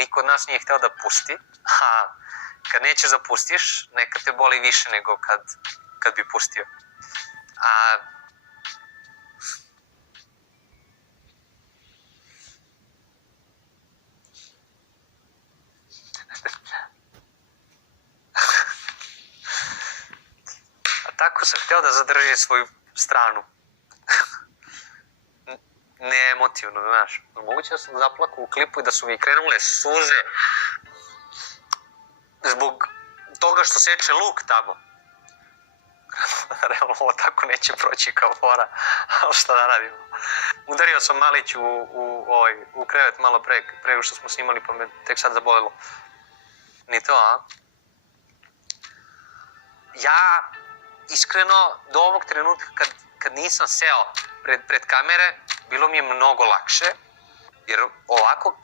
niko od nas nije hteo da pusti, a kad nećeš da pustiš, neka te boli više nego kad bi pustio. Tako sam hteo da zadržim svoju stranu. Neemotivno, znaš. Moguće da sam zaplakao u klipu i da su mi krenule suze zbog toga što seče luk tamo. Realno, ovo tako neće proći kao fora, ali šta da radimo. Udario sam Malić u krevet malo pre nego što smo snimali, pa me tek sad zabolelo. Ni to, a? Ja, iskreno, do ovog trenutka kad nisam seo pred kamere, bilo mi je mnogo lakše, jer ovako